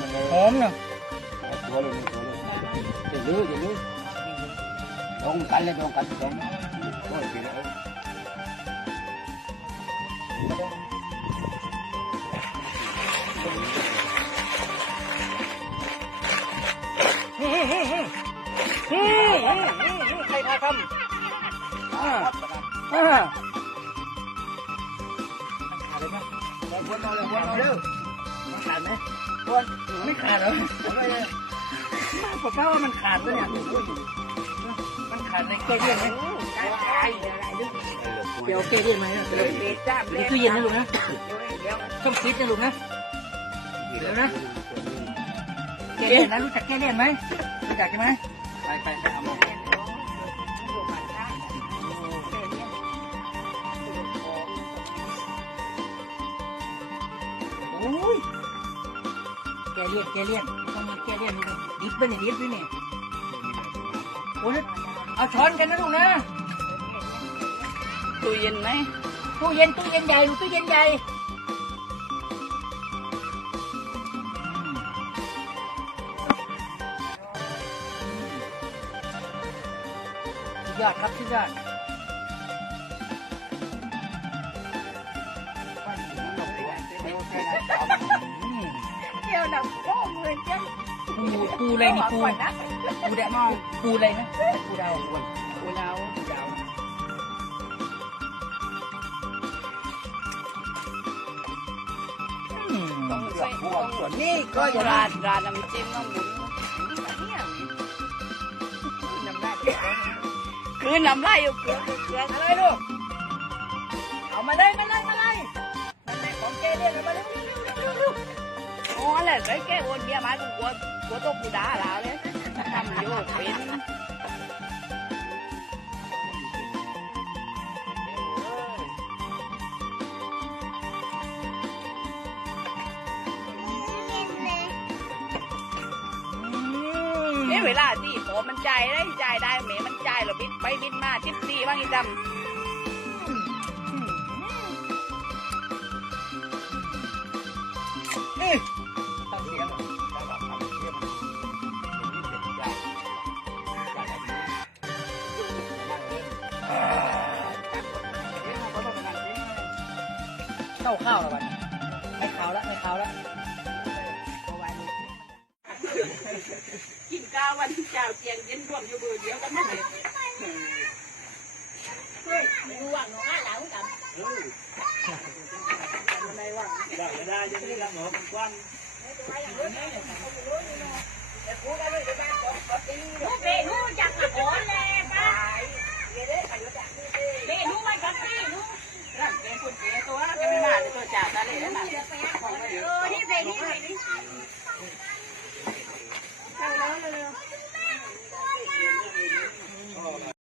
มันเลยหอมเนาะตัวเลยตัวเลยอย่าลื้ออย่าลื้อลงกันเลยลงกันลงโอ้ยทีละเอ้ยใครทาทำอ่าอ่า ขาดไหมวนเอลยวนเอาเร็วมันขาดหมวนไม่ขาดเหรอผมว่าว่ามันขาดแล้วเนี่ยมันขาดในเกลียนไหมเดี๋ยวเกลียนไหมเดี๋ยวมีตู้เย็นนะลุงนะต้องฟิตนะลุงนะเดี๋ยวนะเกลียนนะรู้จักเกลียนไหมรู้จักใช่ไหมไปไปไปเอามาโอ้ย แกเลียนแกเลียนต้องมีแกเลียนนี่ดิบไปเนี่ยดิบไปเนี่ยโอ้ยเอาช้อนกันนะลูกนะตู้เย็นไหมตู้เย็นตู้เย็นใหญ่ตู้เย็นใหญ่สุดยอดครับสุดยอด นังโป้งเลยจ้ะปูปูอะไรนี่ปูปูแดงปูอะไรนะปูดาวกูเราปูดาว อืมต้องใส่ต้องส่วนนี้ก็อย่าราลาดราดน้ำจิ้มน้ำบุญเนี่ยน้ำลายคือน้ำลายอยู่เกลือเกลืออะไรลูกเอามาเลยมาเลย อ๋อแหละไอ้แกโอนเบียร์มากูกลัวกลัวตกกูด่าแล้วเลยทำอยู่เป็นอืมนี่เวลาที่โอมันใจได้ใจได้เมมันใจหรอบิดไปบิดมาทิศซีบ้างอีดำนี่ตั้ เน่าข้าวแล้ววันไม่ข้าวแล้วไม่ข้าวแล้วกินก้าววันที่เจ้าเจียงเย็นรวมอยู่เบอร์เดียวกันมาเลยไม่ว่างหรอกอะหลังกับไม่ว่ว่าไม่ได้ยังไม่ได้หมอควันไม่ตัวอย่างนี้แต่พูดได้เลยจะบ้